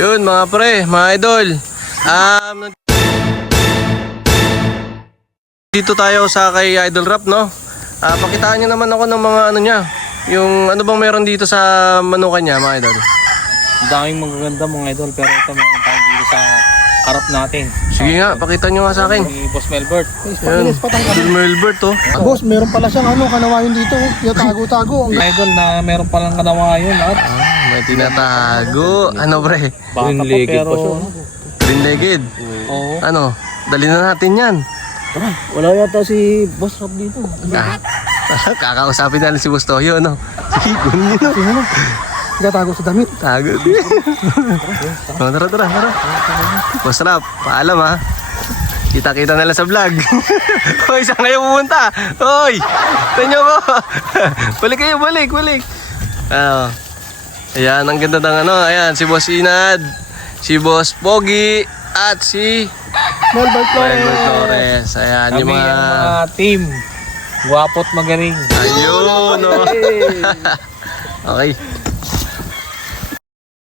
Yun mga pre, mga idol. Dito tayo sa kay Idol Rap, no? Pakitaan niyo naman ako ng mga ano niya. Yung ano bang meron dito sa manukan niya, mga idol? Daming magaganda mga idol, pero ito meron tayo dito sa harap natin. Sige nga, pakita niyo nga sa akin. Si Boss Melbert. Yun, Bill Melbert, oh. Boss, meron pala siyang kanawayon dito. Yung tago-tago. Mga idol na meron palang kanawayon at May tinatago. Ano pre? bata pa pero Green-legged. oo. Ano? Dali na natin yan. Wala yata si Boss Rob dito. Kakausapin natin si Bustoyo, no? Sige, kunin niyo, no? Tago sa damit. Tago. Tara. Boss Rap, paalam ha. Kita-kita na lang sa vlog. Hoy, saan kayo pumunta? Hoy, tanyo ko. Balik kayo, balik. Ayan, ang ganda ng ano. Ayan, si Boss Inad, si Boss Pogi, at si Melbert Flores. Ayan, Kami yung mga... team. Guwapo't magaling. Ayun, no? Okay.